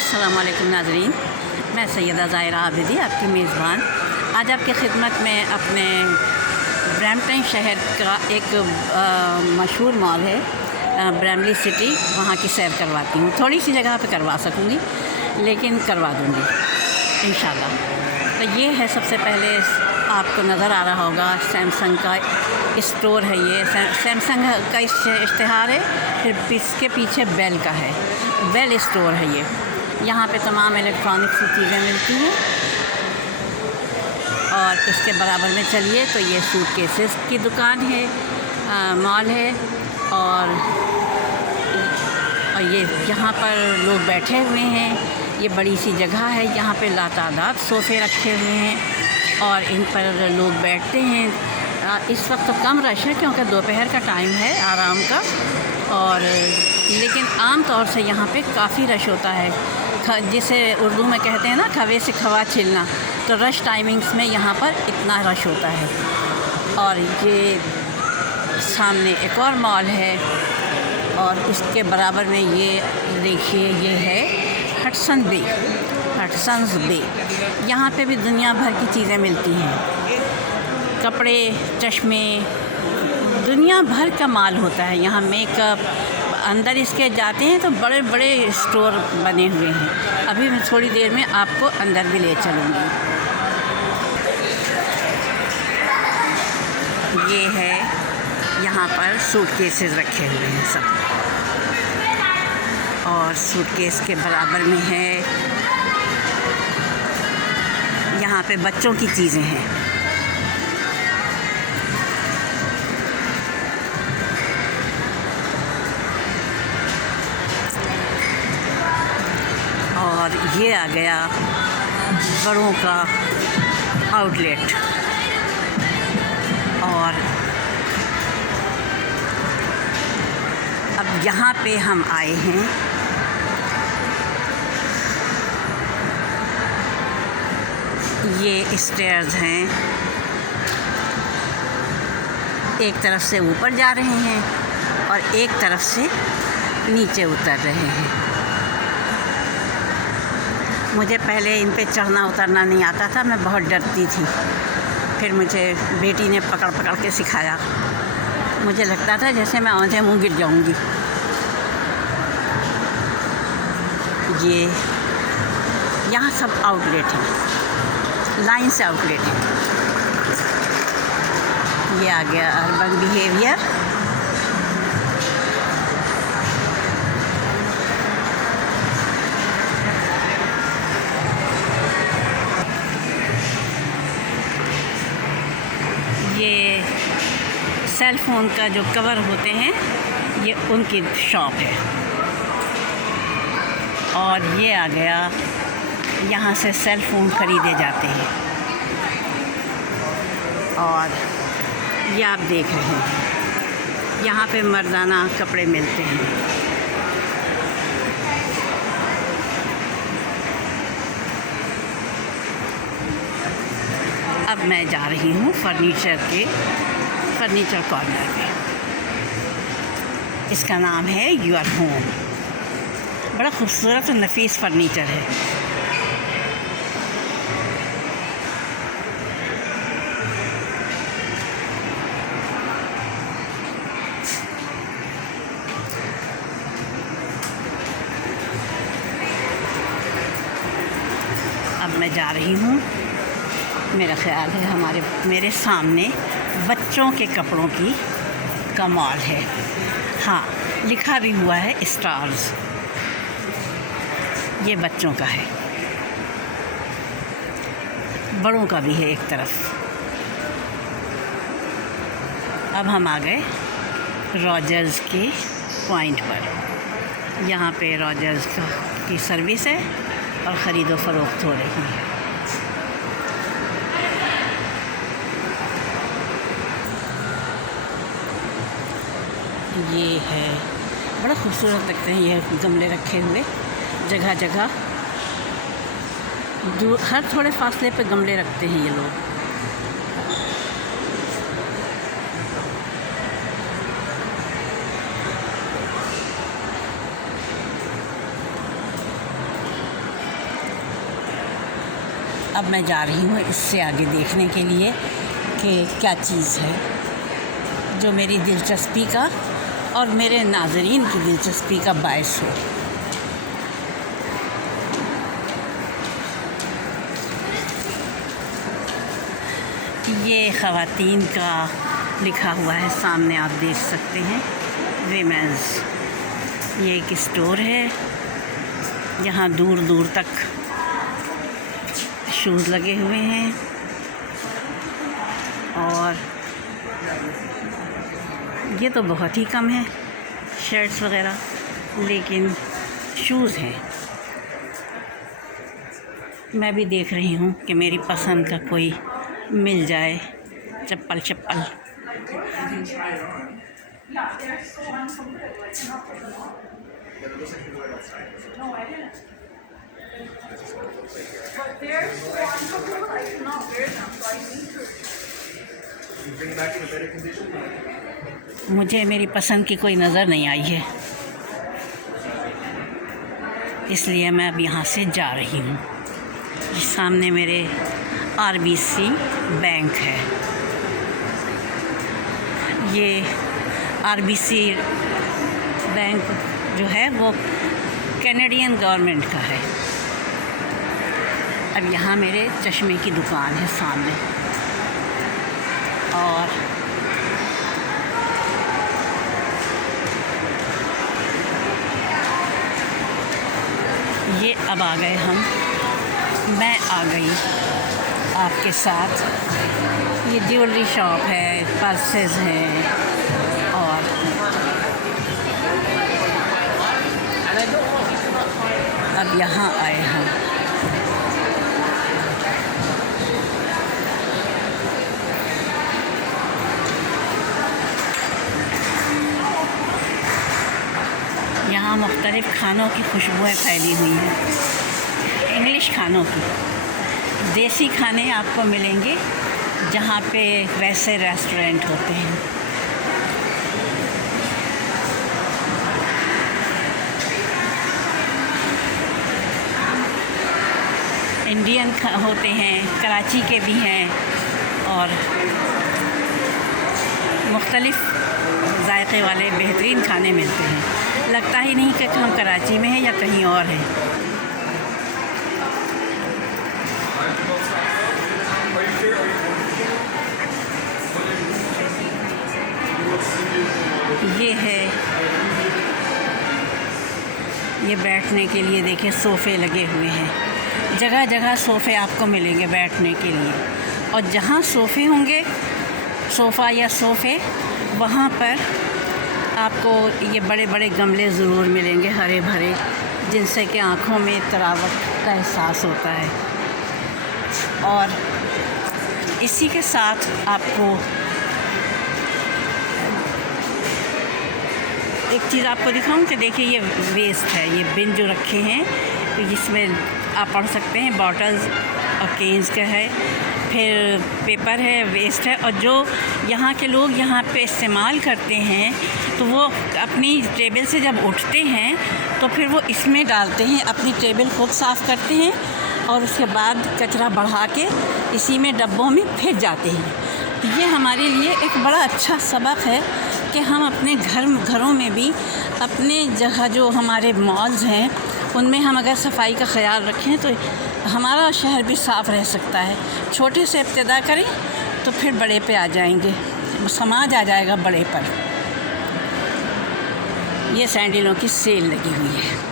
अस्सलाम वालेकुम नाज़रीन, मैं सैयदा ज़ाहिरा आबिदी आपकी मेज़बान आज आपकी खिदमत में अपने ब्रैम्पटन शहर का एक मशहूर मॉल है ब्रैमली सिटी, वहाँ की सैर करवाती हूँ। थोड़ी सी जगह पे करवा सकूँगी लेकिन करवा दूँगी इंशाल्लाह। तो ये है, सबसे पहले आपको नज़र आ रहा होगा सैमसंग का स्टोर है। ये सैमसंग का इश्तिहार है, फिर इसके पीछे बेल का है, बेल स्टोर है ये। यहाँ पे तमाम इलेक्ट्रॉनिक्स की चीज़ें मिलती हैं। और इसके बराबर में चलिए तो ये सूटकेसेस की दुकान है, मॉल है। और ये यहाँ पर लोग बैठे हुए हैं, ये बड़ी सी जगह है। यहाँ पे लातादाद सोफ़े रखे हुए हैं और इन पर लोग बैठते हैं। इस वक्त तो कम रश है क्योंकि दोपहर का टाइम है आराम का, और लेकिन आम तौर से यहाँ पे काफ़ी रश होता है, जिसे उर्दू में कहते हैं ना खवे से खवा छिलना। तो रश टाइमिंग्स में यहाँ पर इतना रश होता है। और ये सामने एक और मॉल है और इसके बराबर में ये देखिए, ये है हटसन्स बे। यहाँ पे भी दुनिया भर की चीज़ें मिलती हैं, कपड़े, चश्मे, दुनिया भर का माल होता है यहाँ। मेकअप, अंदर इसके जाते हैं तो बड़े बड़े स्टोर बने हुए हैं। अभी मैं थोड़ी देर में आपको अंदर भी ले चलूँगी। ये है, यहाँ पर सूटकेसेस रखे हुए हैं सब, और सूटकेस के बराबर में है यहाँ पे बच्चों की चीज़ें हैं। और ये आ गया बड़ों का आउटलेट। और अब यहाँ पे हम आए हैं, ये स्टेयर्स हैं, एक तरफ से ऊपर जा रहे हैं और एक तरफ से नीचे उतर रहे हैं। मुझे पहले इन पे चढ़ना उतरना नहीं आता था, मैं बहुत डरती थी। फिर मुझे बेटी ने पकड़ पकड़ के सिखाया। मुझे लगता था जैसे मैं आंधे मुँह गिर जाऊंगी। ये यहाँ सब आउटलेट है, लाइन से आउटलेट है। ये आ गया अर्बन बिहेवियर। ये सेल फ़ोन का जो कवर होते हैं, ये उनकी शॉप है। और ये आ गया, यहाँ से सेल फ़ोन ख़रीदे जाते हैं। और ये आप देख रहे हैं, यहाँ पे मर्दाना कपड़े मिलते हैं। अब मैं जा रही हूँ फर्नीचर कॉर्नर में। इसका नाम है योर होम। बड़ा खूबसूरत और नफीस फर्नीचर है। अब मैं जा रही हूँ, मेरा ख़्याल है मेरे सामने बच्चों के कपड़ों का मॉल है। हाँ, लिखा भी हुआ है स्टार्स। ये बच्चों का है, बड़ों का भी है एक तरफ। अब हम आ गए रॉजर्स के पॉइंट पर। यहाँ पे रॉजर्स की सर्विस है और ख़रीदो फ़रोख्त हो रही है। ये है, बड़ा खूबसूरत लगते हैं ये गमले रखे हुए जगह जगह। हर थोड़े फासले पे गमले रखते हैं ये लोग। अब मैं जा रही हूँ इससे आगे देखने के लिए कि क्या चीज़ है जो मेरी दिलचस्पी का और मेरे नाज़रीन की दिलचस्पी का बायस हो। ये ख़वातीन का लिखा हुआ है, सामने आप देख सकते हैं, वीमेंस। ये एक स्टोर है, यहाँ दूर दूर तक शूज़ लगे हुए हैं और ये तो बहुत ही कम है शर्ट्स वगैरह, लेकिन शूज़ हैं। मैं भी देख रही हूँ कि मेरी पसंद का कोई मिल जाए चप्पल। मुझे मेरी पसंद की कोई नज़र नहीं आई है, इसलिए मैं अब यहाँ से जा रही हूँ। सामने मेरे RBC बैंक है। ये RBC बैंक जो है वो कैनेडियन गवर्नमेंट का है। अब यहाँ मेरे चश्मे की दुकान है सामने, और ये अब आ गए हम, मैं आ गई आपके साथ। ये ज्वेलरी शॉप है, पर्सेस हैं, और अब यहाँ आए हम। यहाँ मुख्तलिफ़ खानों की खुशबुएँ फैली हुई हैं, इंग्लिश खानों की। देसी खाने आपको मिलेंगे जहाँ पे वैसे रेस्टोरेंट होते हैं। इंडियन होते हैं, कराची के भी हैं, और मुख्तलिफ़ जायके वाले बेहतरीन खाने मिलते हैं। लगता ही नहीं कि हम कराची में हैं या कहीं और हैं। ये है, ये बैठने के लिए देखिए सोफ़े लगे हुए हैं। जगह जगह सोफ़े आपको मिलेंगे बैठने के लिए, और जहाँ सोफ़े होंगे, सोफ़ा या सोफ़े, वहाँ पर आपको ये बड़े बड़े गमले ज़रूर मिलेंगे, हरे भरे, जिनसे कि आँखों में तरावट का एहसास होता है। और इसी के साथ आपको एक चीज़ आपको दिखाऊं कि देखिए ये वेस्ट है, ये बिन जो रखे हैं, तो इसमें आप पढ़ सकते हैं, बॉटल्स और केन्स का है, फिर पेपर है, वेस्ट है। और जो यहाँ के लोग यहाँ पे इस्तेमाल करते हैं, तो वो अपनी टेबल से जब उठते हैं तो फिर वो इसमें डालते हैं, अपनी टेबल खुद साफ़ करते हैं, और उसके बाद कचरा बढ़ा के इसी में डब्बों में फिर जाते हैं। तो ये हमारे लिए एक बड़ा अच्छा सबक है कि हम अपने घरों में भी, अपने जगह जो हमारे मॉल्स हैं उनमें हम अगर सफाई का ख्याल रखें तो हमारा शहर भी साफ़ रह सकता है। छोटे से इब्तिदा करें तो फिर बड़े पे आ जाएंगे, समाज आ जाएगा बड़े पर। ये सैंडलों की सेल लगी हुई है।